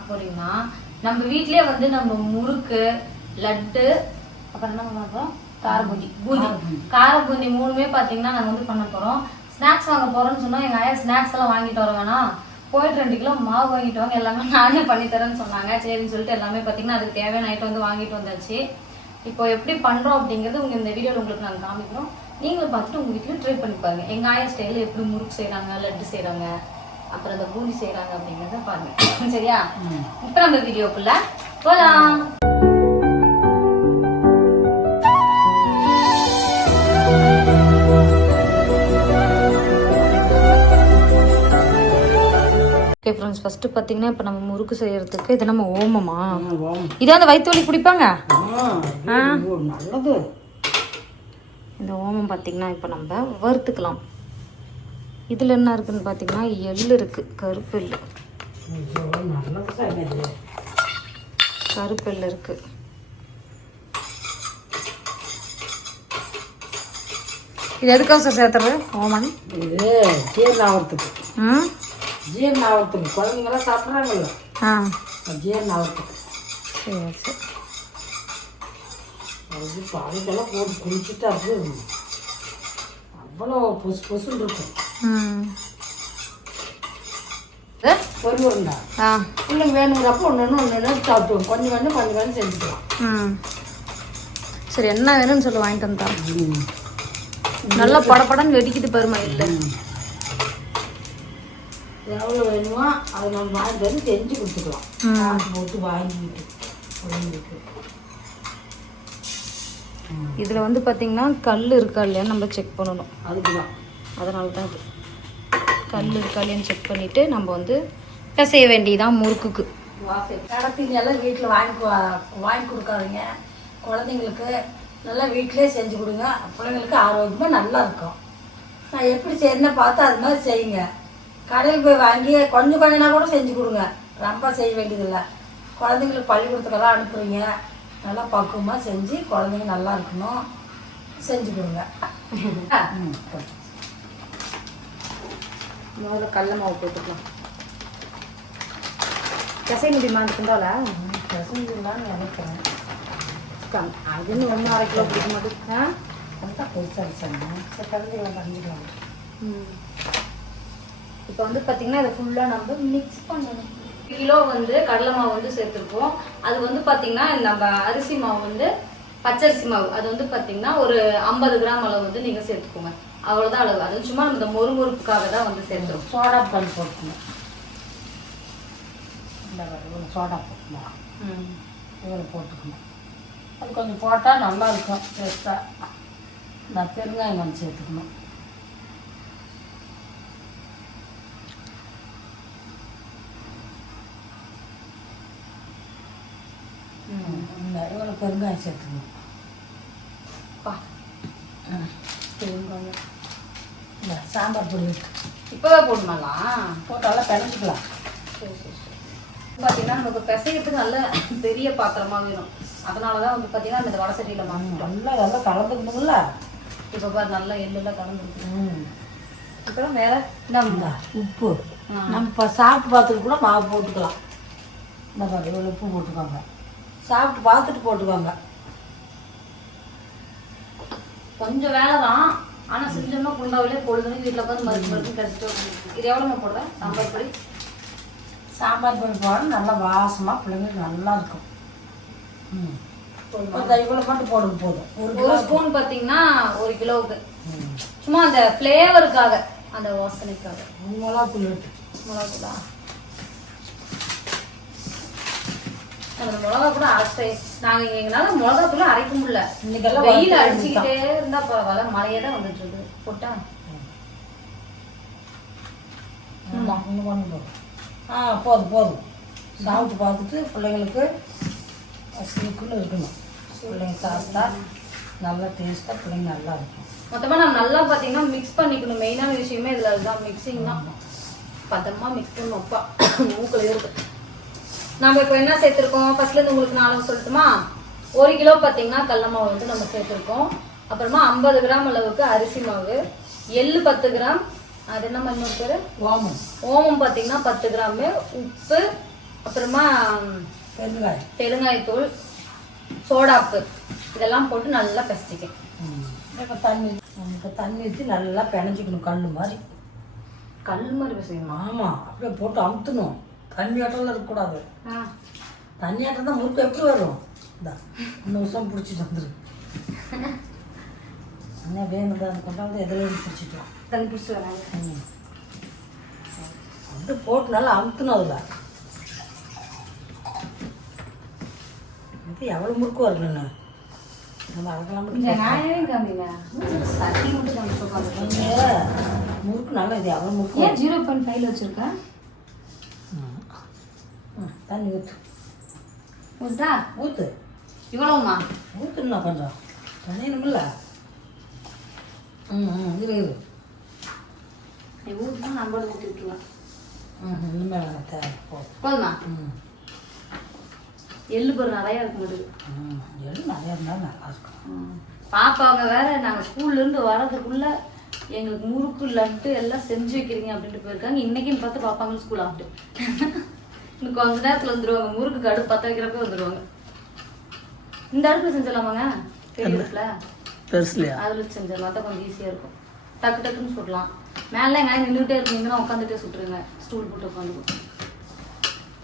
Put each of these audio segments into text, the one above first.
பார்க்க போறீங்கன்னா நம்ம வீட்லயே வந்து நம்ம முறுக்கு லட்டு அப்புறம் என்ன பண்ண போறோம் கார பூந்தி. பூந்தி கார பூந்தி மூணுமே பாத்தீங்கன்னா நாங்க வந்து பண்ண போறோம். ஸ்நாக்ஸ் வாங்க போறோம்னு சொன்னா எங்க ஆயா ஸ்நாக்ஸ் எல்லாம் வாங்கிட்டு வர வேணாம். போயிட்டு ரெண்டு கிலோ மாவு வாங்கிட்டு வாங்க. எல்லாமே நானே பண்ணி தரேன்னு சொன்னாங்க. சரின்னு சொல்லிட்டு எல்லாமே பாத்தீங்கன்னா அதுக்கு தேவையான ஐட்டம் வந்து வாங்கிட்டு வந்தாச்சு. இப்போ எப்படி பண்றோம் அப்படிங்கறது உங்க இந்த வீடியோல உங்களுக்கு நாங்க காமிக்கிறோம். நீங்களும் பார்த்துட்டு உங்க வீட்லயும் ட்ரை பண்ணி பாருங்க. எங்க ஆயா ஸ்டைல எப்படி முறுக்கு செய்றாங்க லட்டு செய்றாங்க. அப்புறம் இந்த பூந்தி செய்றாங்க அப்படிங்கறத பாருங்க. சரியா? இப்போ நம்ம வீடியோக்குள்ள போலாம். ஓகே ஃப்ரெண்ட்ஸ் ஃபர்ஸ்ட் பார்த்தீங்கன்னா இப்போ நம்ம முறுக்கு செய்யறதுக்கு இது நம்ம ஓமமா? இதை வந்து வயிற்று வலி குடிப்பாங்க நல்லது. இந்த ஓமம் பார்த்தீங்கன்னா இப்போ நம்ம வறுத்துக்கலாம். இதில் என்ன இருக்குன்னு பார்த்தீங்கன்னா எள்ளு இருக்கு. கருப்பு இது. கருப்பு எள்ளு இருக்கு. இது எதுக்காக சேர்த்துறது? ஓமன். இது ஜீரணம் ஆகிறதுக்கு ம்? ஜீரணம் ஆகிறதுக்கு குழந்தைங்களாம் சாப்பிட்றாங்கல்ல. ஆ. ஜீரணம் ஆகிறதுக்கு சரி சரி. அது பாலுக்கெல்லாம் போட்டு குளிச்சுட்டு அப்படியே அவ்வளோ பொசு பொசுன்னு இருக்கும். உருண்டா ஆ. பிள்ளைங்க வேணுங்கிறப்ப ஒன்று ஒன்று ஒன்று ஒன்று சாப்பிடுவோம். கொஞ்சம் கொஞ்சம் கொஞ்சம் கொஞ்சம் செஞ்சுக்கலாம். ம். சரி என்ன வேணும்னு சொல்லி வாங்கிட்டு வந்தா. நல்லா படபடன்னு வெடிக்குது பாருமா இல்லை எவ்வளோ வேணுமோ அதை நம்ம வாங்கிட்டு வந்து செஞ்சு கொடுத்துக்கலாம். போட்டு வாங்கிட்டு இதில் வந்து பார்த்தீங்கன்னா கல் இருக்கா இல்லையான்னு நம்ம செக் பண்ணணும். அதுக்கு தான் அதனால தான் இது. கல் இருக்கா இல்லையான்னு செக் பண்ணிவிட்டு நம்ம வந்து பிசைய வேண்டியதான் முறுக்குக்கு. எல்லாம் வீட்டில் வாங்கி வாங்கி கொடுக்காதீங்க. குழந்தைங்களுக்கு நல்லா வீட்டிலே செஞ்சு கொடுங்க. பிள்ளைங்களுக்கு ஆரோக்கியமாக நல்லா இருக்கும். நான் எப்படி செய்யணும்னு பார்த்து அது மாதிரி செய்யுங்க. கடையில் போய் வாங்கி கொஞ்சம் கொஞ்சம்னா கூட செஞ்சு கொடுங்க. ரொம்ப செய்ய வேண்டியதில்லை. குழந்தைங்களுக்கு பள்ளிக்கூடத்துக்கெல்லாம் அனுப்புறீங்க. நல்லா பக்குவமாக செஞ்சு குழந்தைங்க நல்லா இருக்கணும். செஞ்சு கொடுங்க. ம். முதல்ல கடல மாவு போட்டுக்கலாம். பிசை முடியுமா அந்த குண்டால பிசைஞ்சிடலாம்னு நினைக்கிறேன். அதுன்னு ஒன்றும் அரை கிலோ பிடிக்க மாட்டேங்க அதுதான் பெருசாக வச்சாங்க. குழந்தைங்களை பண்ணிக்கலாம் இப்போ வந்து பார்த்தீங்கன்னா இதை ஃபுல்லாக நம்ம மிக்ஸ் பண்ணணும். கிலோ வந்து கடலை மாவு வந்து சேர்த்துருக்கோம். அது வந்து பார்த்தீங்கன்னா நம்ம அரிசி மாவு வந்து பச்சரிசி மாவு. அது வந்து பார்த்தீங்கன்னா ஒரு ஐம்பது கிராம் அளவு வந்து நீங்கள் சேர்த்துக்கோங்க. அவ்வளோதான் அளவு அது சும்மா நம்ம இந்த மொறு மொறுப்புக்காக தான் வந்து சேர்த்துருவோம் சோடா பால் போட்டுக்கணும். இந்த இவ்வளோ சோடா போட்டுக்கலாம் இவ்வளோ போட்டுக்கணும். அது கொஞ்சம் போட்டால் நல்லா இருக்கும் டேஸ்ட்டாக இந்த பெருங்காயம் கொஞ்சம் சேர்த்துக்கணும். இந்த இவ்வளோ பெருங்காயம் சேர்த்துக்கணும் பா ம், பெருங்காயம் இந்த சாம்பார் பொடி. இப்போவே போடணுமாலாம் போட்டு நல்லா சரி பார்த்தீங்கன்னா நமக்கு பிசைக்கிறதுக்கு நல்ல பெரிய பாத்திரமா வேணும். அதனால தான் வந்து பார்த்தீங்கன்னா இந்த வடை சட்டியில் மாற்றிட்டோம் நல்லா நல்லா கலந்துக்கணுங்கள இப்போ பாரு நல்லா எள்ளெல்லாம் கலந்துருக்கு. அப்புறம் வேற? இந்த உப்பு. நம்ம இப்போ சாப்பிட்டு பார்த்துட்டு கூட மாவு போட்டுக்கலாம். இந்த மாதிரி இவ்வளோ உப்பு போட்டுக்கோங்க. சாப்பிட்டு பார்த்துட்டு போட்டுக்கோங்க. கொஞ்சம் வேலை தான் ஆனா செஞ்சோம்னா குண்டாவிலே பொழுதுன்னு வீட்டில் உட்காந்து மறுத்து மறுத்து கடிச்சிட்டு வந்துருக்கு. இது எவ்வளோ போடுறேன் சாம்பார் பொடி? சாம்பார் பொடி போட நல்லா வாசமாக பிள்ளைங்களுக்கு நல்லா இருக்கும். ம். இவ்வளோ மட்டும் போடுங்க போதும். ஒரு ஸ்பூன் பார்த்தீங்கன்னா ஒரு கிலோவுக்கு. சும்மா அந்த ஃப்ளேவருக்காக அந்த வாசனைக்காக. மிளகா மிளகா அந்த மிளகா கூட அரைச்சே நாங்க எங்கனால மிளகா தூள் அரைக்க முடியல. இன்னைக்கெல்லாம் வெயில் அடிச்சுக்கிட்டே இருந்தா பரவாயில்ல மழையே தான் வந்துட்டு இருக்கு போட்டா? ஆமாம் இன்னும் கொஞ்சம் போதும் ஆ போதும் போதும். சாப்பிட்டு பார்த்துட்டு பிள்ளைங்களுக்கு சிலுக்குன்னு இருக்கணும். பிள்ளைங்க சாப்பிட்டா நல்லா டேஸ்ட்டாக பிள்ளைங்க நல்லா இருக்கும். மொத்தமா நம்ம நல்லா பாத்தீங்கன்னா மிக்ஸ் பண்ணிக்கணும். மெயினான விஷயமே இதுல அதுதான். மிக்சிங் தான். பதமா மிக்ஸ் பண்ணணும் அப்பா. மூக்கல இருக்கு. நம்ம இப்போ என்ன சேர்த்திருக்கோம்? ஃபர்ஸ்ட்ல இருந்து உங்களுக்கு நானும் சொல்லட்டுமா? ஒரு கிலோ பார்த்தீங்கன்னா கடல மாவு வந்து நம்ம சேர்த்திருக்கோம். அப்புறமா ஐம்பது கிராம் அளவுக்கு அரிசி மாவு எள்ளு பத்து கிராம் அது என்ன இன்னொரு பேரு? ஓமம். ஓமம் பார்த்தீங்கன்னா பத்து கிராமு. உப்பு அப்புறமா பெருங்காயம். பெருங்காயத்தூள் சோடாப்பு. இதெல்லாம் போட்டு நல்லா பிசைச்சிக்க இப்போ தண்ணி இப்போ தண்ணி ஊற்றி நல்லா பிணைஞ்சிக்கணும் கல் மாதிரி. கல் மாதிரி பிசையுமா ஆமாம் அப்படியே போட்டு அமுத்தணும். தண்ணி ஆட்டம்லாம் இருக்கக்கூடாது. தண்ணி ஆட்டம் தான் முறுக்கு எப்படி வரும்? இந்த இன்னும் வருஷம் பிடிச்சிட்டு வந்துரு என்ன வேணும் தான் கொண்டாந்து எதில் பிடிச்சிட்டோம் தண்ணி பிடிச்சி வராங்க. அப்படியே போட்டு நல்லா அமுத்தணும் அதில். இது எவ்வளோ முறுக்கு வரலண்ணா நம்ம கொஞ்சம் முறுக்கு நல்லா இது எவ்வளோ முறுக்கு ஜீரோ பாயிண்ட் ஃபைவ்ல வச்சிருக்கேன் தண்ணி ஊற்று ஊத்தா. ஊற்று இவ்வளவுமா? ஊற்றுண்ணா கொஞ்சம். தண்ணியணுமில்ல ம் ம் இரு இரு. நீ ஊத்துனா நம்மளோட ஊற்றி விட்டுருவேன். ம் இனிமே வேணாம் தேவை போதும்? ம். எள்ளு பொருள் நிறையா இருக்க மாட்டேங்குது ம் எள்ளு நிறையா இருந்தால் நல்லா இருக்கும். பாப்பாங்க வேற நாங்கள் ஸ்கூல்ல இருந்து வரதுக்குள்ள எங்களுக்கு முறுக்கு லட்டு எல்லாம் செஞ்சு வைக்கிறீங்க அப்படின்ட்டு போயிருக்காங்க. இன்னைக்குன்னு பார்த்து பாப்பாங்க ஸ்கூல் ஆஃப்ட்டு இன்னும் கொஞ்ச நேரத்துல வந்துருவாங்க. முறுக்கு கடுப்பு பத்த வைக்கிறப்ப வந்துருவாங்க. இந்த அடுப்புல செஞ்சிடலாமாங்க? பெரிய அடுப்புல பெருசுலையா? அதுல செஞ்சிடலாம். அதான் கொஞ்சம் ஈஸியா இருக்கும். டக்கு டக்குன்னு சுடலாம் மேல எங்க நின்றுட்டே இருக்கீங்கன்னா உட்காந்துட்டே சுட்டுருங்க. ஸ்டூல் போட்டு உட்காந்து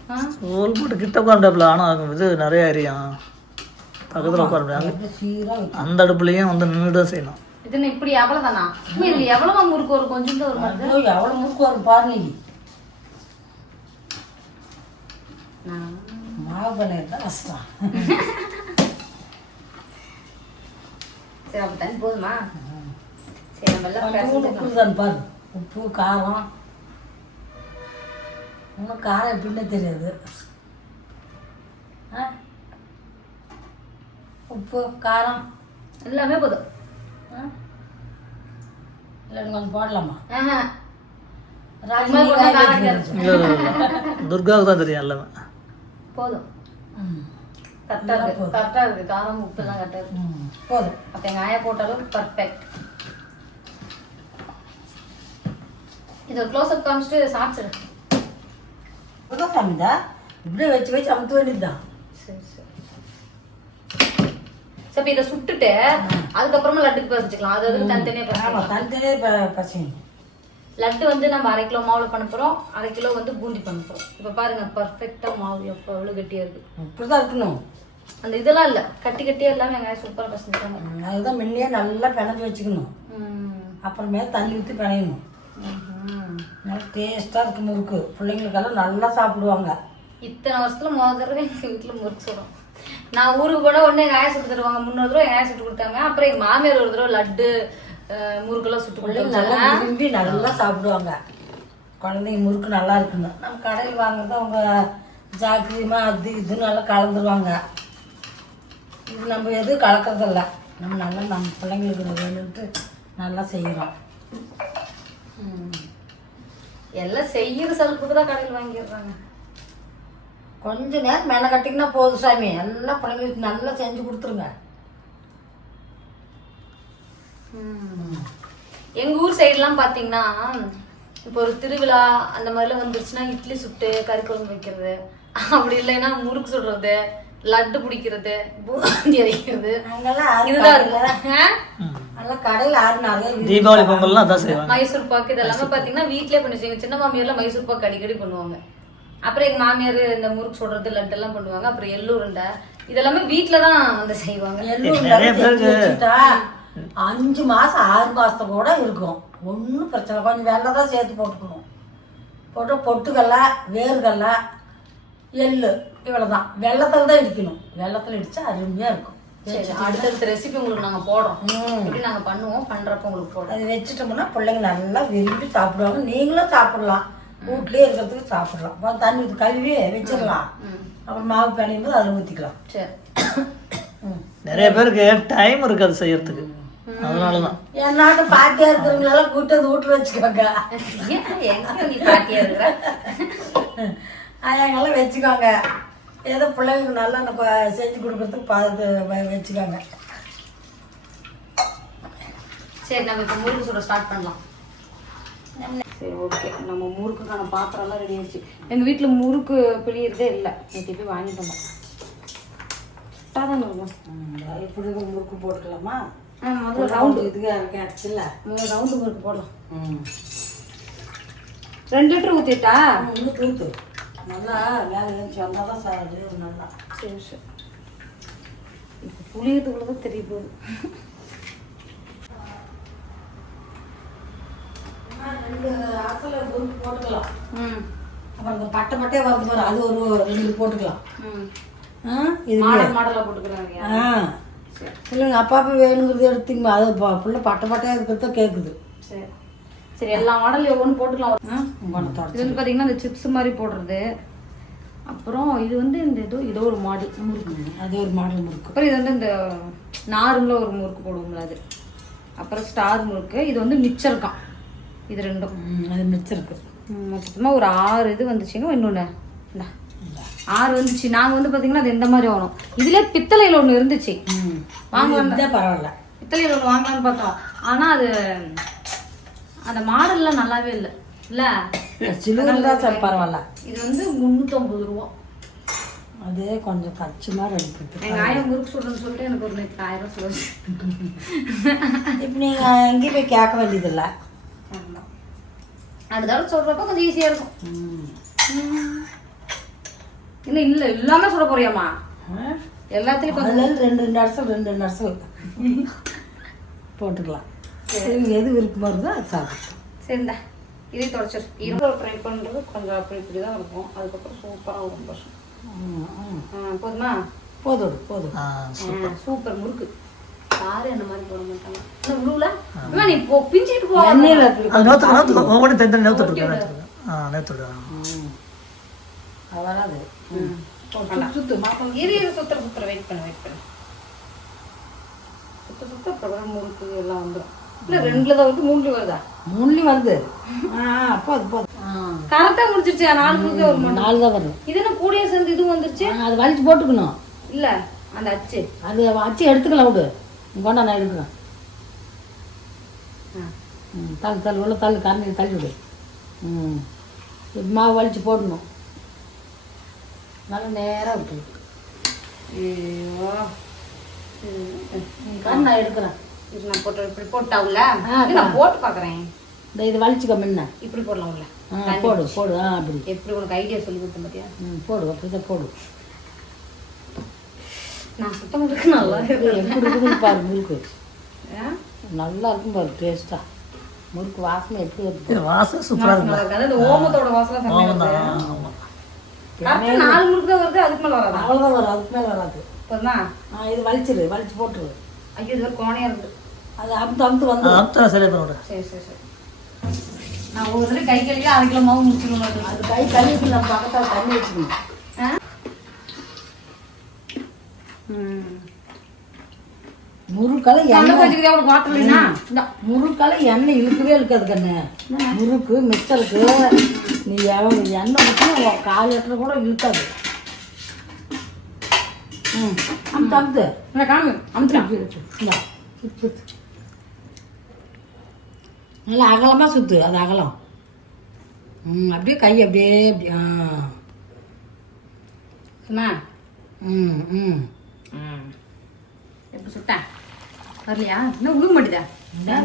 ஆ? ரோல் போட்டு கிட்ட உட்காந்துட்டாப்ல ஆனால் இது நிறைய எரியும் பக்கத்தில் உட்கார முடியாது அந்த அடுப்புலையும் வந்து நின்று தான் செய்யணும். இது என்ன இப்படி எவ்வளவுதானா அம்மா, இதுல எவ்வளவா முறுக்கு ஒரு கொஞ்சம் தான் ஒரு எவ்வளோ முறுக்கு வரும் பாரு நீ மாவு பண்ணிட்டு தான் கஷ்டம் சரி அப்ப தண்ணி போதுமா சரி நம்ம பாரு உப்பு காரம் இன்னும் காரம் எப்படின்னு தெரியாது ஆ? உப்பு காரம் எல்லாமே போதும்? இல்லை கொஞ்சம் போடலாமா துர்காவுக்கு தான் தெரியும் எல்லாமே போதும். ம். கரெக்டா இருக்கு கரெக்டா இருக்கு. காரம் உப்பு எல்லாம் கரெக்டா இருக்கு. ம். போதும். அப்ப எங்க ஆயா போட்டாலும் பர்ஃபெக்ட் இது க்ளோஸ் அப் காமிச்சிட்டு சாப்பிச்சிடு இப்போதான் சாமிதா? இப்படியே வச்சு வச்சு அமுத்த வேண்டியதுதான். சரி சரி. சரி இதை சுட்டுட்டு அதுக்கப்புறமா லட்டுக்கு பறிச்சுக்கலாம் அது அதுக்கு தனித்தனியா ஆமாம் பறிச்சுக்கலாம் தனித்தனியே ப பசங்க லட்டு வந்து நம்ம அரை கிலோ மாவுல பண்ண போறோம். அரை கிலோ வந்து பூந்தி பண்ண போறோம். இப்ப பாருங்க பர்ஃபெக்டா மாவு எப்போ எவ்வளவு கட்டியா இருக்கு. இப்படி தான் இருக்கணும். அந்த இதெல்லாம் இல்ல. கட்டி கட்டியா எல்லாமே வெங்காயம் சூப்பரா பசஞ்சிட்டாங்க ம், அதுதான் முன்னையே நல்லா பிணைஞ்சு வச்சுக்கணும். அப்புறமே தண்ணி ஊற்றி பிணையணும். நல்லா டேஸ்ட்டாக இருக்கு முறுக்கு. பிள்ளைங்களுக்கெல்லாம் நல்லா சாப்பிடுவாங்க. இத்தனை வருஷத்துல முதல் தடவை எங்க வீட்டுல முறுக்கு சுடும் நான் ஊருக்கு போனா உடனே எங்க ஆயா சுட்டு தருவாங்க. முன்னூறு தடவை எங்க ஆயா சுட்டு கொடுத்தாங்க. அப்புறம் எங்க மாமியார் ஒரு தடவை லட்டு முறுக்கெல்லாம் சுட்டு பிள்ளைங்க நல்லா விரும்பி நல்லா சாப்பிடுவாங்க. குழந்தைங்க முறுக்கு நல்லா இருக்குன்னு. நம்ம கடையில் வாங்குறது அவங்க ஜாக்கிரமா அது இது நல்லா கலந்துருவாங்க. இது நம்ம எதுவும் கலக்கறதில்ல. நம்ம நல்லா நம்ம பிள்ளைங்களுக்கு வேணுன்ட்டு நல்லா செய்கிறோம் எல்லாம் செய்யற சலுப்புக்கு தான் கடையில் வாங்கிடுறாங்க. கொஞ்ச நேரம் மென கட்டிங்கன்னா போதும் சாமி. எல்லாம் பிள்ளைங்களுக்கு நல்லா செஞ்சு கொடுத்துருங்க. எங்க ஊர் சைடுலாம் பாத்தீங்கன்னா இப்போ ஒரு திருவிழா அந்த மாதிரிலாம் வந்துருச்சுன்னா இட்லி சுட்டு கறி குழம்பு வைக்கிறது அப்படி இல்லைன்னா முறுக்கு சுடுறது லட்டு பிடிக்கிறது பூந்தி அரைக்கிறது. இதுதான் தீபாவளி பொங்கல்லாம் அதான் மைசூர் பாக்கு இதெல்லாமே பாத்தீங்கன்னா வீட்லயே பண்ணி செய்வாங்க. சின்ன மாமியார்லாம் மைசூர் பாக்கு அடிக்கடி பண்ணுவாங்க. அப்புறம் எங்க மாமியார் இந்த முறுக்கு சுடுறது லட்டு எல்லாம் பண்ணுவாங்க. அப்புறம் எள்ளுருண்டை இதெல்லாமே வீட்ல தான் வந்து செய்வாங்க எள்ளூர் அஞ்சு மாசம் ஆறு மாசத்தை கூட இருக்கும். ஒன்றும் பிரச்சனை கொஞ்சம் வெள்ளை தான் சேர்த்து போட்டுக்கணும். போட்டு பொட்டுக்கல்ல வேர்கல்ல எள்ளு இவ்வளவுதான். வெள்ளத்தில் தான் இடிக்கணும். வெள்ளத்தில் இடிச்சா அருமையா இருக்கும். சரி அடுத்தடுத்த ரெசிபி உங்களுக்கு நாங்க போடுறோம். ம். எப்படி நாங்க பண்ணுவோம். பண்றப்ப உங்களுக்கு போடுறோம். அது வச்சுட்டோம்னா பிள்ளைங்க நல்லா விரும்பி சாப்பிடுவாங்க. நீங்களும் சாப்பிடலாம். வீட்லயே இருக்கிறதுக்கு சாப்பிடலாம். அப்புறம் தண்ணி கழுவி வச்சிடலாம். அப்புறம் மாவு பிணையும் போது அதில் ஊற்றிக்கலாம் சரி. நிறைய பேருக்கு டைம் இருக்காது செய்யறதுக்கு. அதனால தான் என்னாட்ட பாட்டியா இருக்கிறவங்களெல்லாம் கூட்டு வந்து வீட்டில் வச்சுக்கோங்க. எங்க நீ பாட்டியா இருக்கிற எங்கெல்லாம் வச்சுக்கோங்க. ஏதோ பிள்ளைங்களுக்கு நல்லா நம்ம செஞ்சு கொடுக்கறதுக்கு பார்த்து வச்சுக்கோங்க. சரி நம்ம இப்ப முறுக்கு சுட ஸ்டார்ட் பண்ணலாம். சரி ஓகே நம்ம முறுக்குக்கான பாத்திரம்லாம் ரெடி ஆயிடுச்சு. எங்க வீட்ல முறுக்கு பிழியறதே இல்லை. நேற்று போய் வாங்கிட்டு வந்தோம். எப்படி முறுக்கு போட்டுக்கலாமா? முதல்ல ரவுண்டு இதுக்கு இருக்காச்சுல்ல மூணு ரவுண்டு முறுக்கு போடலாம். ம். ரெண்டு லிட்டர் ஊற்றிட்டா இன்னும் தூத்து. நல்லா வேலை எழுந்துச்சு வந்தால் தான் சார் அது நல்லா. சரி சரி. இப்போ புளியத்துக்குள்ள தான் தெரிய போகுது. ரெண்டு அசல முறுக்கு போட்டுக்கலாம். ம். அப்புறம் இந்த பட்டை பட்டையே வரது பாரு அது ஒரு ரெண்டு போட்டுக்கலாம். ம். இது மாடல் மாடலாக ஆ. சரி இல்லைங்க அப்பா அப்பா வேணுங்கிறது எடுத்துங்க அது ஃபுல்லாக பட்டை பட்டையாக இருக்கிறத கேட்குது சரி. சரி எல்லா மாடல் ஒன்று போட்டுக்கலாம். இது வந்து பார்த்தீங்கன்னா இந்த சிப்ஸ் மாதிரி போடுறது. அப்புறம் இது வந்து இந்த ஏதோ ஏதோ ஒரு மாடல் முறுக்கு. அது ஒரு மாடல் முறுக்கு. அப்புறம் இது வந்து இந்த நார்மலாக ஒரு முறுக்கு போடுவோம்ல அது. அப்புறம் ஸ்டார் முறுக்கு. இது வந்து மிச்சம் இருக்கான் இது ரெண்டும். அது மிச்சம் இருக்கு மொத்தமாக ஒரு ஆறு இது வந்துச்சுங்க. இன்னொன்று. ஆறு வந்துச்சு. நாங்கள் வந்து பார்த்தீங்கன்னா அது எந்த மாதிரி வரும் இதுல பித்தளையில் ஒன்று இருந்துச்சு. ம். வாங்க இதுதான் பரவாயில்ல. பித்தளையில் ஒன்று வாங்கலாம்னு பார்த்தோம். ஆனால் அது அந்த மாடல்லாம் நல்லாவே இல்லை. இல்லை? சிலுவர் பரவாயில்ல. இது வந்து முந்நூற்றம்பது ரூபா. அது கொஞ்சம் கச்சி மாதிரி இருக்குது எங்கள் ஆயிரம் முறுக்கு சொல்கிறேன்னு சொல்லிட்டு எனக்கு ஒரு நேற்று ஆயிரம் சொல்லுது. இப்போ நீங்கள் எங்கேயும் போய் கேட்க வேண்டியதில்லை. அதுதான் சொல்கிறப்ப கொஞ்சம் ஈஸியாக இருக்கும். ம் இல்லை இல்லை எல்லாமே சொல்ல போறியாம்மா. எல்லாத்துலேயும் கொஞ்சம் ரெண்டு ரெண்டு அரசல் ரெண்டு ரெண்டு அரசல் போட்டுக்கலாம். சரி. எது விருப்பமாக இருக்கோ அது சாப்பிட்டு சரிந்தா இதே தொடச்சிரு. இரும்பு ட்ரை பண்ணுறது கொஞ்சம் அப்படி இப்படி தான் இருக்கும். அதுக்கப்புறம் சூப்பராக வரும் பஸ் போதுமா? போதும் போதும். சூப்பர் முறுக்கு. யாரும் அந்த மாதிரி போட மாட்டாங்க. அம்மா, நீ போ பிஞ்சிட்டு போ. எண்ணெயில் நோத்து நோத்து ஒவ்வொன்றும் தனி தனி நேர்த்து விட்டுருக்கேன் ஆ நேர்த்து விடு ம் அது வராது. சுத்து, மாப்பம் இரு இரு சுத்துற சுத்துற வெயிட் பண்ணு வெயிட் பண்ணு. சுத்த சுத்த அப்புறம் முறுக்கு எல்லாம் வந்துடும் இல்லை ரெண்டுல தான் வருது மூணுல வருதா? மூணுலேயும் வருது. ஆ போதும் போதும் கரெக்டாக முடிச்சிருச்சு நாலு முறுக்கு ஒரு மணி நாலு தான் வரும் இது என்ன கூடிய சேர்ந்து இதுவும் வந்துருச்சு? அது வலிச்சு போட்டுக்கணும். இல்ல அந்த அச்சு. அது வச்சு எடுத்துக்கலாம் விடு. கொண்டா நான் எடுக்கிறேன். தள்ளு தள்ளு உள்ள தள்ளு கரண்டி தள்ளி விடு. ம். மாவு வலிச்சு போடணும். நல்லா நேராக விட்டு ஐயோ நான் எடுக்கிறேன் இது நான் போட்டு இப்படி போட்டா உள்ள ஆ, இது நான் போட்டு பார்க்கறேன் இந்த இது வலிச்சுக்க முன்ன இப்படி போடலாம் உள்ள ஆ போடு போடு ஆ அப்படி எப்படி உனக்கு ஐடியா சொல்லி கொடுத்தேன் பாத்தியா ம் போடு அப்படி தான் போடு நான் சுத்தம் இருக்கு நல்லா இது எப்படி இருக்குதுன்னு பாரு முறுக்கு? நல்லா இருக்கும் பாரு டேஸ்ட்டாக முறுக்கு வாசனை எப்படி வாசம் சூப்பராக இருக்கு. ஓமத்தோட வாசனை ஆமாம் வருது. தான் ஆமாம் கரெக்டா நாலு முறுக்கு தான் வருது அதுக்கு மேல வராதா? அவ்வளோதான் வரும் அதுக்கு மேலே வராது. ஆ இது வலிச்சிரு வலிச்சு போட்டுரு. ஐயோ இது ஒரு கோணையா இருக்கு. அது அமுத்து அமுத்து வந்து அமுத்தா பண்ண சரி சரி சரி. நான் ஒரு தடவை கை கழுவி அரை கிலோ மாவு முடிச்சுக்கணும் அது கை கழுவிட்டு நம்ம பக்கத்தில் தண்ணி வச்சுக்கணும். முறுக்கலை எண்ணெய். முறுக்கலை எண்ணெய் இழுக்கவே இழுக்காது கண்ணு. முறுக்கு மிச்சருக்கு நீ எண்ணெய் ஊற்றி கால் லிட்டர் கூட இழுக்காது ம் அமுத்து அமுத்து இந்த காமி சுத்து. நல்லா அகலமாக சுத்து அது அகலம். ம் அப்படியே கை அப்படியே அப்படி ஆ. அம்மா ம் ம். எப்படி சுட்டேன் வரலையா? இன்னும் உழுக மாட்டேதா?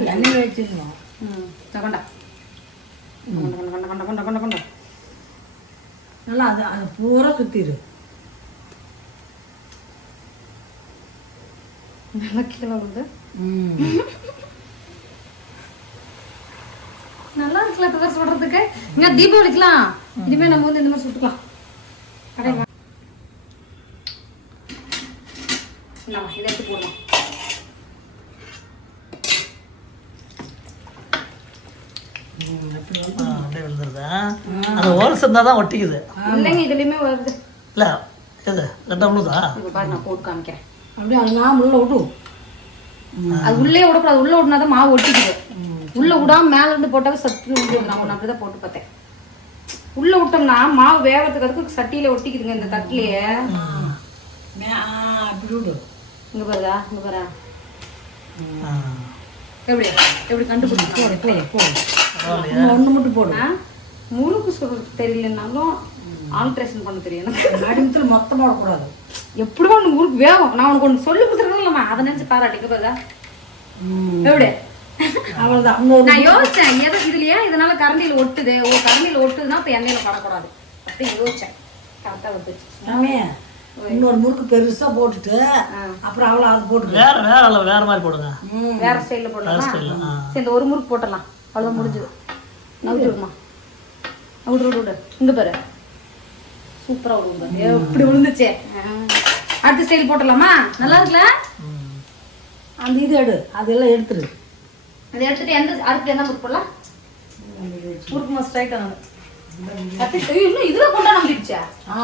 எண்ணெய் வச்சுக்கணும் ம் இந்தா நல்லா அது அது பூரா சுற்றிடு நல்லா கீழே விழுது ம். நல்லா இருக்குல்ல இப்போ வேறு சுடுறதுக்கு? இங்கே தீபாவளிக்கலாம் இனிமேல் நம்ம வந்து இந்த மாதிரி சுட்டுக்கலாம். கடைமா இந்தாம்மா, இதை எடுத்து போடலாம் ஆ அப்படியே விழுந்துருதா ஓல்ஸ் இருந்தால் தான் ஒட்டிக்குது. இல்லைங்க இதுலேயுமே வருது. இல்லை விழுதா இப்போ பாரு நான் போட்டு காமிக்கிறேன். அப்படியே அது நான் உள்ள விடு. அது உள்ளே விடக்கூடாது உள்ள விடனா தான் மாவு ஒட்டிக்குது. உள்ள விடாம மேல இருந்து போட்டாவே சத்து விழுது நான் ஒன்று அப்படிதான் போட்டு பார்த்தேன். உள்ள விட்டோம்னா மாவு வேகத்துக்கு அதுக்கு சட்டியில ஒட்டிக்குதுங்க இந்த தட்டிலேயே. அப்படி விடு. இங்க பாருதா இங்க பாரு. ஆ. எப்படி எப்படி கண்டுபிடிச்சோம் போடு போடு போடு. ஒன்று மட்டும் போடு? முறுக்கு சுடுறது தெரியலனாலும் ஆல்ட்ரேஷன் பண்ண தெரியும். எனக்கு நடுமத்தில் மொத்தம் போடக்கூடாது எப்படியோ ஒன்று முறுக்கு வேகும். நான் உனக்கு ஒன்று சொல்லி கொடுத்துருக்கேன்லம்மா அதை நினச்சி பாராட்டிக்க போதா எப்படி அவ்வளோதான் நான் யோசிச்சேன். எது இதுல ஏன் இதனால கரண்டியில் ஒட்டுது? ஓ கரண்டியில் ஒட்டுதுன்னா இப்போ எண்ணெயில் படக்கூடாது. அப்படி யோசிச்சேன். கரெக்டாக வந்துச்சு. இன்னொரு முறுக்கு பெருசா போட்டுட்டு அப்புறம் அவ்வளோ அது போட்டு வேற வேற அளவு வேற மாதிரி போடுங்க. வேற ஸ்டைலில் போடலாமா? இந்த ஒரு முறுக்கு போட்டுடலாம். அவ்வளோதான் முடிஞ்சது. நவுட்டு நவுட்டு விடு விடு இங்க பாரு. சூப்பரா விடுங்க எப்படி விழுந்துச்சே. அடுத்த ஸ்டைல் போட்டுடலாமா? நல்லா இருக்குல்ல? அந்த இது எடு. அதெல்லாம் எடுத்துரு. அதை எடுத்துட்டு எந்த அடுத்து என்ன முறுக்கு போடலாம்? முறுக்கு மாஸ் ஸ்ட்ரைட்டாக இன்னும் இதுல போட்டா நம்பிடுச்சா. ஆ.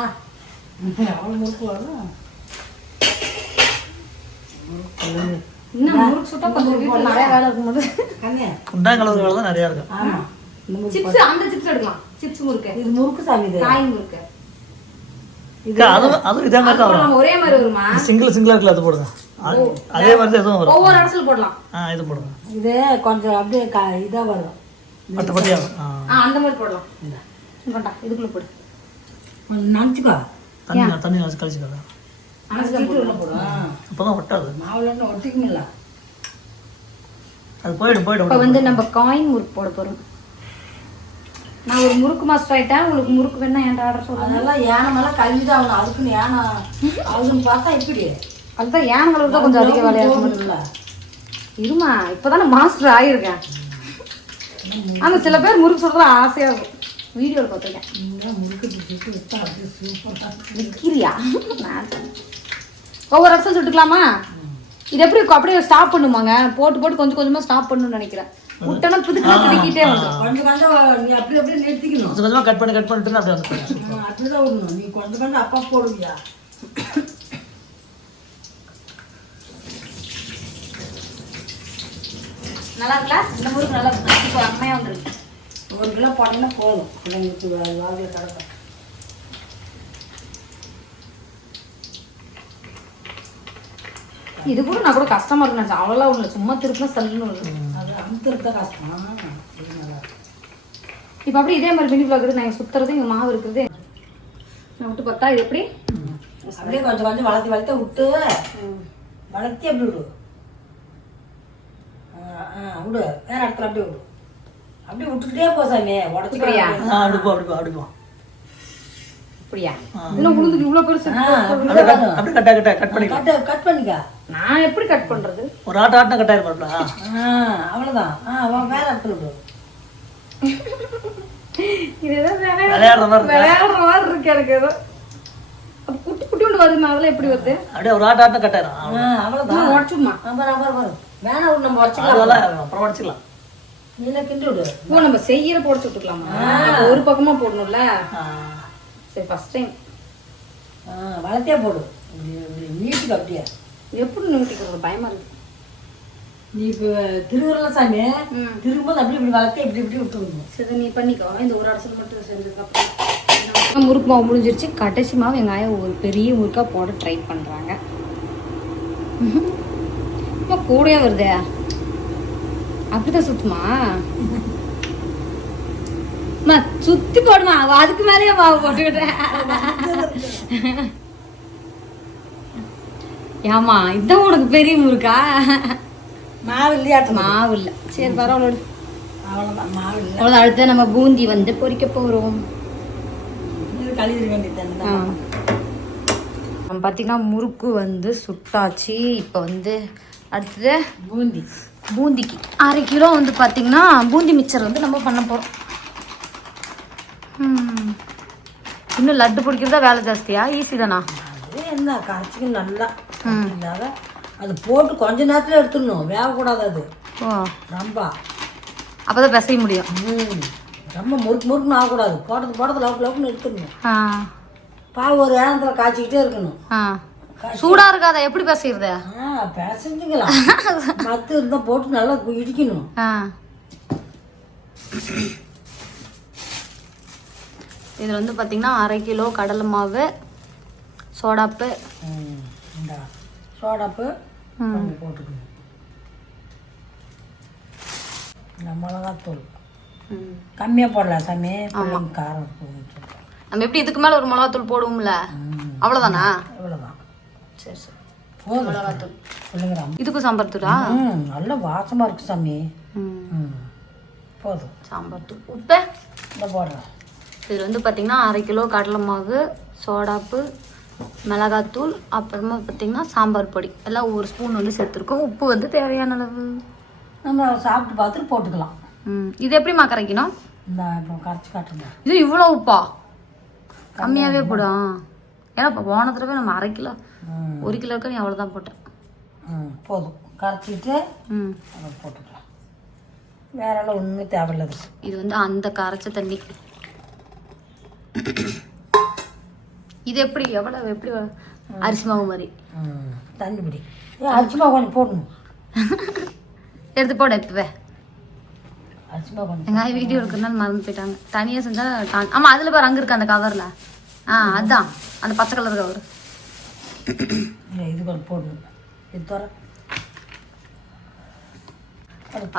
அவ்வளோ முறுக்கு வரும் இன்னும் முறுக்கு சுட்டா கொஞ்சம் நிறைய வேலை இருக்கும்போது. கண்ணே குண்டாங்கலூர் வேலை தான் நிறையா இருக்கும் ஆமா. இந்த முறுக்கு சிப்ஸ் அந்த சிப்ஸ் எடுக்கலாம். சிப்ஸ் முறுக்கு. இது முறுக்கு சாமி இது. காய் முறுக்கு. இதே மாதிரி வரும் நம்ம ஒரே மாதிரி வருமா? சிங்கிள் சிங்கிளா இருக்குல்ல அது போடுங்க. அது- அதே மாதிரி வரும். ஒவ்வொரு அரசல் போடலாம். ஆ இது போடுங்க. இது கொஞ்சம் அப்படியே க இதாக வரும். பட்டு ஆ. அந்த மாதிரி போடலாம். இதுக்குள்ள போடு. நினச்சிக்கோ. தண்ணி தண்ணி உள்ள போடும் அப்பதான் ஒட்டாது. மாவுல இன்னும் ஒட்டிக்குமில்ல அது போயிடும் இப்போ போயிடும் வந்து நம்ம காயின் முறுக்கு போட போறோம். நான் ஒரு முறுக்கு மாஸ்டர் ஆயிட்டேன். உங்களுக்கு முறுக்கு வேணா என்கிட்ட ஆர்டர் சொல்லுங்க. அதெல்லாம் யானை கல்வி தான் ஆகணும். அதுக்குன்னு யானை அதுன்னு பார்த்தா இப்படி அதுதான் ஏன் கலர் தான் கொஞ்சம் அதிக வேலையா இருக்கும். போகணும்ல இருமா இப்போதானே மாஸ்டர் ஆயிருக்கேன். ஆனா சில பேர் முறுக்கு சொல்றது ஆசையா இருக்கும். வீடியோவில் பார்த்துருக்கேன். விற்கிறியா. ஒவ்வொரு அரசல் சுட்டுக்கலாமா? இது எப்படி? அப்படியே ஸ்டாப் பண்ணுமாங்க? போட்டு போட்டு கொஞ்சம் கொஞ்சமா ஸ்டாப் பண்ணணும்னு நினைக்கிறேன். விட்டனா புதுக்கெல்லாம் பிடிக்கிட்டே வந்துடும் கொஞ்சம் கொஞ்சம் நீ அப்படி அப்படியே நிறுத்திக்கணும். கொஞ்சம் கொஞ்சமா கட் பண்ணி கட் பண்ணிட்டு அப்படியே வந்து அப்படிதான் விடணும். நீ கொஞ்சம் கொஞ்சம் அப்பா போடுவியா? நல்லா இருக்குல்ல இந்த முறுக்கு நல்லா இப்போ அம்மையா வந்துருக்கு. ஒரு கிலோ போட்டோம்னா போதும். பிள்ளைங்களுக்கு வாதில் கிடக்கும் இது கூட நான் கூட கஷ்டமா இருக்கு நினைச்சேன். அவ்வளோலாம் ஒண்ணு சும்மா திருப்பினா சல்லுன்னு இப்போ அப்படியே இதே மாதிரி மினி பிளாக் நாங்கள் சுத்துறது இங்கே மாவு இருக்குது நான் விட்டு பார்த்தா இது எப்படி? அப்படியே கொஞ்சம் கொஞ்சம் வளர்த்தி வளர்த்தி விட்டு வளர்த்தி அப்படி விடு. விடு. வேற இடத்துல அப்படியே விடு. அப்படியே விட்டுக்கிட்டே போ சாமி. உடச்சு இப்படியா? ஆ அப்படி போ அப்படி போ அப்படி போ அப்படியா இன்னும் உளுந்துக்கு இவ்வளோ பெருசு அப்படியே கட் அப்படியே கட்டா கட்டா கட் கட் கட் பண்ணிக்க. நான் எப்படி கட் பண்றது? ஒரு ஆட்ட ஆட்டினா கட் ஆயிருப்பாப்ல ஆ வா- வேற இடத்துல விடு இது ஏதோ வேற விளையாடுற மாதிரி. விளையாடுற மாதிரி இருக்கு எனக்கு ஏதோ. குட்டி குட்டி ஒன்று வருது அதெல்லாம் எப்படி வருது? அப்படியே ஒரு ஆட்ட ஆட்டினா கட் ஆயிரும். ஆ அவ்வளோதான் உடச்சுமா அப்புறம் அப்புறம் வரும் வேணா நம்ம உடச்சிக்கலாம். அப்புறம் கிண்டி விடு. ஓ நம்ம செய்யற போட விட்டுக்கலாமா? அப்ப ஒரு பக்கமா போடணும்ல. சரி ஃபர்ஸ்ட் டைம் ஆ வளர்த்தியே போடு. இப்படி இப்படி நீட்டுக்கு அப்படியே. எப்படி நிறுத்திக்கிறது பயமா இருக்கு. நீ இப்போ திருவுருள சாமி ம். திரும்பும்போது அப்படி இப்படி வளர்த்தி இப்படி இப்படி விட்டு விடணும் சரி நீ பண்ணிக்கோ. இந்த ஒரு அரசல் மட்டும் செஞ்சதுக்கப்புறம் முறுக்கு மாவு முடிஞ்சிருச்சு. கடைசி மாவு எங்கள் ஆயா ஒரு பெரிய முறுக்கா போட ட்ரை பண்ணுறாங்க கூடயே வருதே? அப்படிதான் சுத்துமா? சுத்தி போடுமா? அதுக்கு மேலேயே மாவு போட்டுக்கிட்டேன் ஏமா இதான் உனக்கு பெரிய முறுக்கா? மாவு இல்லையாட்டும் மாவு இல்லை சரி பரவாயில்ல. அவ்வளோதான் மாவு இல்லை அவ்வளோதான் அடுத்து நம்ம பூந்தி வந்து பொரிக்க போகிறோம் இது கழுவிட வேண்டியது. நம்ம பார்த்தீங்கன்னா முறுக்கு வந்து சுட்டாச்சு. இப்போ வந்து அடுத்தது பூந்தி. பூந்திக்கு. அரை கிலோ வந்து பார்த்தீங்கன்னா பூந்தி மிக்சர் வந்து நம்ம பண்ண போகிறோம் இன்னும் லட்டு பிடிக்கிறதா வேலை ஜாஸ்தியா? ஈஸி தானா? என்ன கரைச்சிக்கு நல்லா. இல்லாத அது போட்டு கொஞ்ச நேரத்தில் எடுத்துடணும். வேகக்கூடாது அது. ரொம்ப. அப்போ தான் பிசைய முடியும். ம். ரொம்ப முறுக்கு முறுக்குன்னு ஆகக்கூடாது. போடுறது போடுறது லவுக்கு லவுக்குன்னு எடுத்துடணும். பாவு ஒரு ஏனத்தில் காய்ச்சிக்கிட்டே இருக்கணும். சூடாக இருக்காதா? எப்படி பிசைகிறது பிசைஞ்சுக்கலாம். மத்து இருந்தால் போட்டு நல்லா இடிக்கணும். இதில் வந்து பார்த்தீங்கன்னா அரை கிலோ கடலை மாவு சோடாப்பு இந்த சோடாப்பு கொஞ்சம் போட்டுக்கணும் இந்த மிளகாத்தூள். கம்மியாக போடலாம் சாமி பிள்ளைங்க காரம். நம்ம எப்படி இதுக்கு மேல ஒரு மிளகாத்தூள் போடுவோம்ல? ம். அவ்வளவுதானா? இவ்வளோதான் சரி சரி. போதும். மிளகாத்தூள். பிள்ளைங்க ரொம்ப இதுக்கும் சாம்பார் தூளா? நல்ல வாசமாக இருக்கு சாமி. போதும். சாம்பார் தூள். உப்பு? இந்த போடுறேன். இது வந்து பார்த்தீங்கன்னா அரை கிலோ கடலை மாவு சோடாப்பு மிளகாத்தூள் அப்புறமா பார்த்தீங்கன்னா சாம்பார் பொடி. எல்லாம் ஒவ்வொரு ஸ்பூன் வந்து சேர்த்துருக்கோம். உப்பு வந்து தேவையான அளவு. நம்ம சாப்பிட்டு பார்த்துட்டு போட்டுக்கலாம். ம். இது எப்படிம்மா கரைக்கணும்? இந்த இப்போ கரைச்சி காட்டுங்க. இது இவ்வளோ உப்பா? கம்மியாகவே போடும் ஏன்னா இப்போ போன தடவை நம்ம அரை கிலோ ஒரு கிலோக்கு நீ அவ்வளோதான் போட்டேன் ம். போதும். கரைச்சிட்டு ம். அதை போட்டுக்கலாம். வேற எல்லாம் ஒன்றுமே தேவையில்லை இதுக்கு. இது வந்து அந்த கரைச்ச தண்ணி. இது எப்படி எவ்வளோ எப்படி அரிசி மாவு மாதிரி? தண்ணி பிடி அரிசி மாவு கொஞ்சம் போடணும். எடுத்து போட இப்போவே எங்கள் வீடியோ எடுக்கிறதுனால மறந்து போயிட்டாங்க. தனியாக செஞ்சால் ஆமாம் அதில் பாரு அங்கே இருக்கு அந்த கவரில் ஆ அதான். அந்த பச்சை கலர் கவர் இது போடணும். இது தர.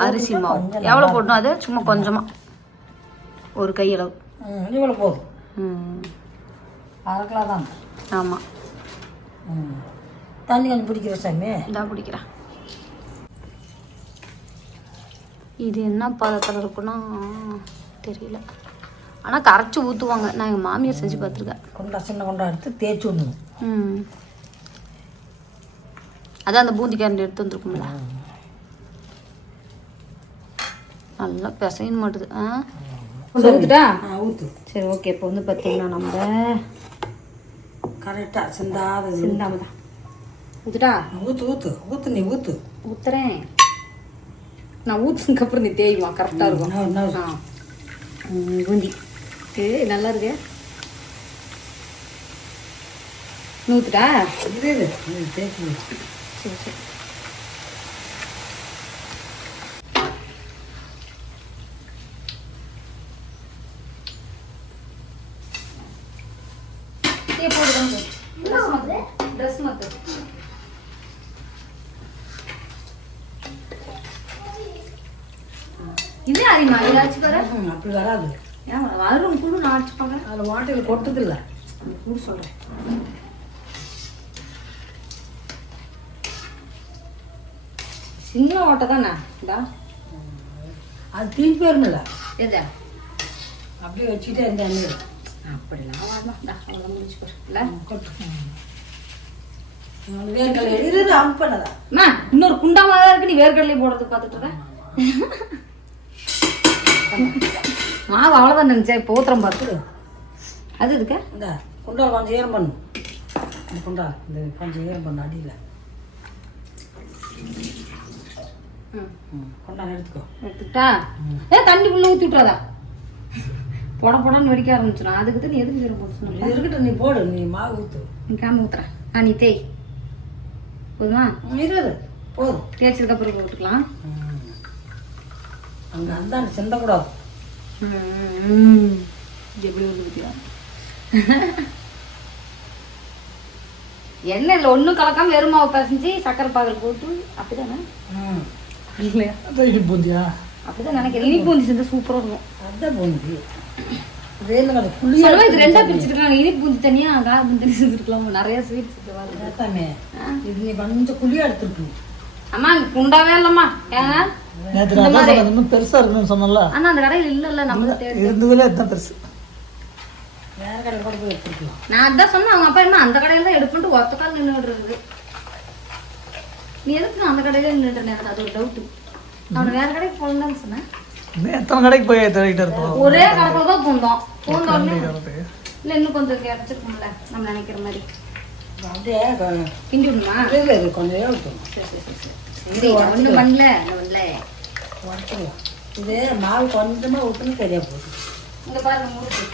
அரிசி மாவு. எவ்வளோ போடணும் அது? சும்மா கொஞ்சமாக ஒரு கையளவு. இவ்வளோ போதும். ம். அரை கிலோ தான். ஆமாம் ம். தண்ணி கொஞ்சம் பிடிக்கிற சாமி? இதான் பிடிக்கிறேன் இது என்ன பதத்தில் இருக்குன்னா தெரியல. ஆனால் கரைச்சி ஊற்றுவாங்க நான் எங்கள் மாமியார் செஞ்சு பார்த்துருக்கேன் கொண்டா சின்ன கொண்டா எடுத்து தேய்ச்சி விடணும். ம். அதான் அந்த பூந்தி கேரண்டி எடுத்து வந்துருக்கும்ல. நல்லா பிசைன்னு மாட்டுது ஆ ஊற்றுட்டா ஆ ஊற்று சரி ஓகே. இப்போ வந்து பார்த்தீங்கன்னா நம்ம கரெக்டாக சிந்தாத சிந்தாம தான் ஊற்றுட்டா ஊற்று ஊற்று ஊற்று நீ ஊற்று ஊத்துறேன். நான் ஊற்றுனதுக்கு அப்புறம் நீ தேய்மா கரெக்டாக இருக்கும். ஆ. பூந்தி. இது நல்லா இருக்கு. ஊற்றுட்டா இது. சரி சரி ட்ரெஸ் மாத்து இது அறிமா இதாச்சு பாரு ம், அப்படி வராது ஏன் வரும் குழு நான் அடிச்சு பார்க்குறேன் அதில் வாட்டையில் கொட்டதில்லை சொல்கிறேன் சின்ன ஓட்டை தானே? இந்தா. அது தீஞ்சு போயிருமில்ல எது? அப்படியே வச்சுக்கிட்டே இருந்த எண்ணெய் அப்படிலாம் இந்தா அவ்வளோ முடிச்சு போகிறேன் வேர்க்கடலை பண்ணதா? அம்மா இன்னொரு குண்டாமா தான் இருக்கு. நீ வேர்க்கடலை போடுறது பார்த்துட்டு மாவு அவ்வளோதான் நினச்சேன். இப்போ பார்த்து அது இதுக்கு இந்த. குண்டால் கொஞ்சம் ஈரம் பண்ணு. இந்த குண்டால் இந்த கொஞ்சம் ஈரம் பண்ணு அடியில். கொண்டாந்து எடுத்துக்கோ எடுத்துக்கிட்டா ஏ தண்ணி உள்ள ஊற்றி விட்றாதா பொட பொடன்னு வெடிக்க ஆரம்பிச்சிடும் அதுக்கு தான் நீ எதுக்கு வேறு போட்டு சொன்ன? இருக்கட்டும் நீ போடு நீ மாவு ஊற்று நீ காம ஊத்துறேன் ஆ நீ தேய். போதுமா? இரு இரு. போதும். தேய்ச்சதுக்கு அப்புறம் போட்டுக்கலாம் அங்கே அந்தாண்டு சிந்தக்கூடாது. எப்படி வந்து பத்தியா எண்ணெய் இல்லை ஒன்றும் கலக்காம வெறும் மாவு பிசைஞ்சு சக்கரை பாகல் போட்டு அப்படிதானே? இல்லையா இது பூந்தியா? அப்படிதான் நினைக்கிறேன். இனிப்பு பூந்தி செஞ்சா சூப்பராக இருக்கும். அதான் சொல்லுவா இது ரெண்டா பிரிச்சுக்கலாம் இனிப்பு பூந்தி தனியா கார பூந்தி செஞ்சுருக்கலாம்? நிறைய ஸ்வீட் ஏத்தாமே இது நீ கொஞ்சம் குழியா எடுத்துருக்கணும். அம்மா குண்டாவே இல்லம்மா. அதான் இன்னும் பெருசா இருக்குன்னு சொன்னல ஆனா அந்த கடையில் இல்லைல்ல நம்ம இருந்ததுல இதுதான் பெருசு. வேற கடையில் கூட போய் எடுத்துருக்கலாம். நான் அதான் சொன்னேன் அவங்க அப்பா என்ன அந்த கடையில தான் எடுப்புட்டு ஒத்த கால் நின்றுடுறது நீ எதுக்கு நான் அந்த கடையில நின்றுட்டு எனக்கு அது ஒரு டவுட்டு அவனை வேற கடைக்கு போகலன்னு சொன்னேன். எத்தனை கடைக்கு போய் தேடிட்டு இருப்போம்? ஒரே கடைக்குள்ள தான் பூந்தோம் பூந்த உடனே வரதுக்கு. இல்லை இன்னும் கொஞ்சம் கிடைச்சிருக்கும்ல நம்ம நினைக்கிற மாதிரி. அப்படியே கிண்டி விடுமா இல்லை இது கொஞ்சம் ஏழுத்தணும் சரி சரி சரி ஒன்றும் பண்ணல ஒன்றும் பண்ணல. உடச்சிடலாம் இது மாவு கொஞ்சமாக ஊற்றுன்னு சரியா போகுது. இங்க பாருங்க முறுக்கு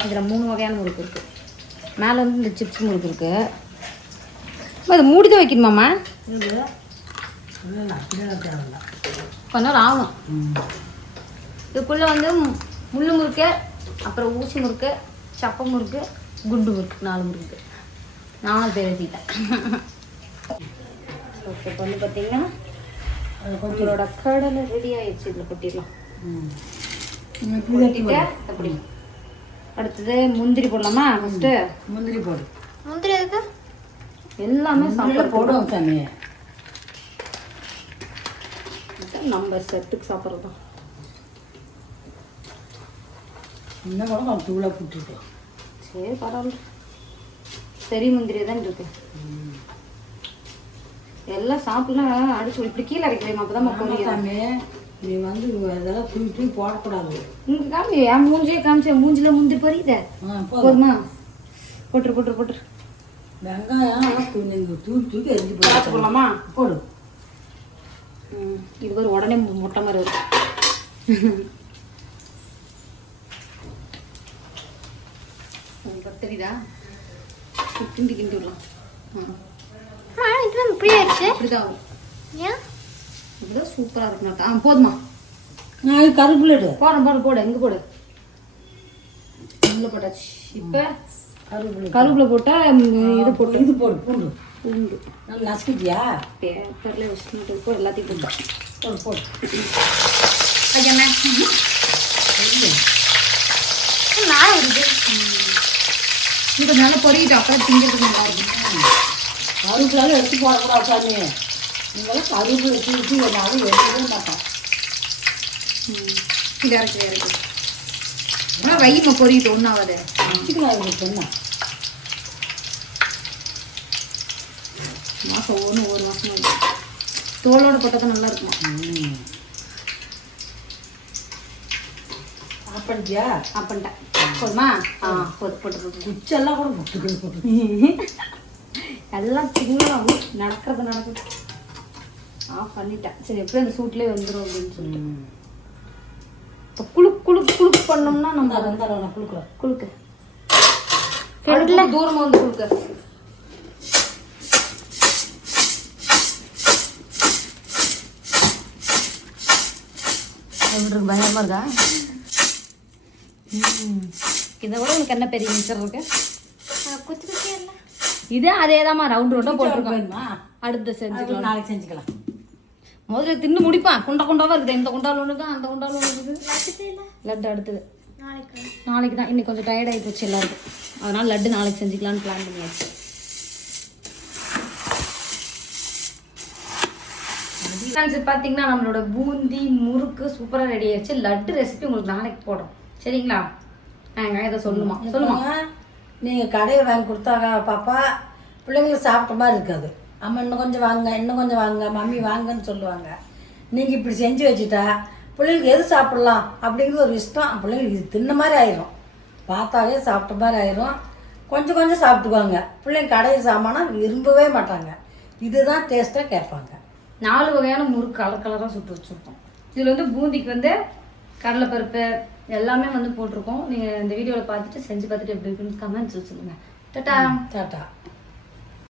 இதுல மூணு வகையான முறுக்கு இருக்கு. மேலே வந்து இந்த சிப்ஸ் முறுக்கு இருக்கு. அம்மா, இது மூடி தான் வைக்கணுமாம்மா? கொஞ்ச நேரம் ஆகும் இதுக்குள்ளே வந்து மு- முள்ளு முறுக்கு அப்புறம் ஊசி முறுக்கு சப்ப முறுக்கு குண்டு முறுக்கு நாலு முறுக்கு. நானும் பேர் வச்சுக்கிட்டேன் ஓகே இப்போ வந்து பார்த்தீங்கன்னா அதை உங்களோட கடலை ரெடி ஆயிடுச்சு இதில் கொட்டிடலாம். கொட்டிட்டு போடு. அப்படி அடுத்தது முந்திரி போடலாமா ஃபஸ்ட்டு முந்திரி போடு. முந்திரி எதுக்கு? எல்லாமே சாப்பிட போடுவோம் சாமி. நம்ம செத்துக்கு சாப்பிட்றது தான் இன்னும் கூட தூளாக புட்டுருக்கோம் சரி பரவாயில்ல. சரி முந்திரி தான் இருக்கு. எல்லாம் சாப்பிடலாம் அடிச்சு இப்படி கீழே வைக்கிறேன் அப்பதான் பொரியல் சாமி. நீ வந்து இதெல்லாம் தூக்கி தூக்கி போடக்கூடாது. இங்க காமி என் மூஞ்சியே காமிச்ச மூஞ்சில முந்திரி பொரியுதே. ஆ போதும். போட்டுரு போட்டுரு போட்டுரு. வெங்காயம் எல்லாம் தூ- நீங்க தூக்கி தூக்கி எரிஞ்சு காய்ச்சி போடு போடலாமா? போடு. இது ஒரு உடனே மொட்டை மாதிரி வரும் உங்களுக்கு தெரியுதா கிண்டி கிண்டி விடலாம். ஆ, அம்மா இது இப்படி ஆயிடுச்சு அப்படிதான் வரும். ஏன்? இப்படிதான் சூப்பரா இருக்கும் ஆ போதுமா நான் கருப்புலடு போடு போடு போடு எங்க போடு? உள்ள போட்டாச்சு இப்ப கருப்புல கருவேப்பிலை போட்டா ம், இது போட்டு இது போடு பூண்டு. பூண்டு. நல்லா நசுக்கிட்டியா? பேப்பர்ல வச்சுட்டு இப்போ எல்லாத்தையும் போட்டோம் போடு போடு. ஐயண்ணா நான் வருது. இது கொஞ்சம் நல்லா பொறிக்கிட்டு அப்புறம் திங்கிறதுக்கு நல்லா இருக்கும். கருப்புலாலும் எடுத்து போடக்கூடாது சாமி. நீங்களாம் கருவேப்பிலை தூக்கி என்னாலும் எடுக்கவே மாட்டோம் ம். இது இறக்கு இறக்கு ஆனால் வைமா பொறிக்கிட்டு ஒன்றாவது வச்சுக்கலாம் இவங்க சொன்னா மாதம் ஒன்று ஒரு மாதம் தோலோட போட்டால் நல்லா இருக்குமா ஆஃப் பண்ணிட்டியா அப்படின்ட்டேன் போதுமா ஆ போட்டு போட்டு குச்செல்லாம் கூட போட்டுக்கிறது போட்டு எல்லாம் திங்கலாம் நடக்கிறது நடக்குது ஆஃப் பண்ணிட்டேன். சரி எப்படி அந்த சூட்லேயே வந்துடும் அப்படின்னு சொல்லிட்டு. இப்போ குளுக் குளுக் குளுக் பண்ணோம்னா நம்ம அந்த வந்தாலும் நான் கொடுக்குறேன் குளுக்கு. அடுப்புக்கு தூரமா வந்து குளுக்க. எப்படி பயமா இருக்கா? இதை விட உனக்கு என்ன பெரிய மிச்சர் இருக்கு? இதே அதே தான் ரவுண்ட் ரவுண்டாக போட்டிருக்கோம். வேணுமா? அடுத்து செஞ்சுக்கலாம். அது நாளைக்கு செஞ்சுக்கலாம். முதல்ல தின்னு முடிப்பான் குண்டா குண்டாவா இருக்குது. இந்த குண்டால் ஒன்று அந்த குண்டால் ஒன்று இருக்குது. லட்டு அடுத்தது. நாளைக்கு நாளைக்கு தான். இன்னைக்கு கொஞ்சம் டயர்ட் ஆகி போச்சு எல்லாருக்கும். அதனால லட்டு நாளைக்கு செஞ்சுக்கலாம்னு பிளான் பண்ணியாச்சு. ஃப்ரெண்ட்ஸ் பார்த்தீங்கன்னா நம்மளோட பூந்தி முறுக்கு சூப்பராக ரெடி ஆயிடுச்சு. லட்டு ரெசிபி உங்களுக்கு நாளைக்கு போடுறோம். சரிங்களா? நாங்கள் இதை சொல்லுமா சொல்லுமா? நீங்கள் கடையில் வாங்கி கொடுத்தாங்க பாப்பா பிள்ளைங்களுக்கு சாப்பிட்ட மாதிரி இருக்காது. அம்மா இன்னும் கொஞ்சம் வாங்க இன்னும் கொஞ்சம் வாங்க மம்மி வாங்கன்னு சொல்லுவாங்க. நீங்கள் இப்படி செஞ்சு வச்சுட்டா பிள்ளைங்களுக்கு எது சாப்பிடலாம் அப்படிங்கிறது ஒரு இஷ்டம். பிள்ளைங்களுக்கு இது தின்ன மாதிரி ஆயிரும். பார்த்தாலே சாப்பிட்ட மாதிரி ஆயிரும். கொஞ்சம் கொஞ்சம் சாப்பிட்டுக்குவாங்க. பிள்ளைங்க கடையில் சாமானா விரும்பவே மாட்டாங்க. இதுதான் டேஸ்ட்டாக கேட்பாங்க. நாலு வகையான முறுக்கு கலர் கலராக சுட்டு வச்சுருக்கோம். இதில் வந்து பூந்திக்கு வந்து கடலைப்பருப்பு எல்லாமே வந்து போட்டிருக்கோம். நீங்கள் இந்த வீடியோவில் பார்த்துட்டு செஞ்சு பார்த்துட்டு எப்படி இருக்குன்னு கமெண்ட்ஸில் சொல்லுங்கள் டட்டா. டாட்டா.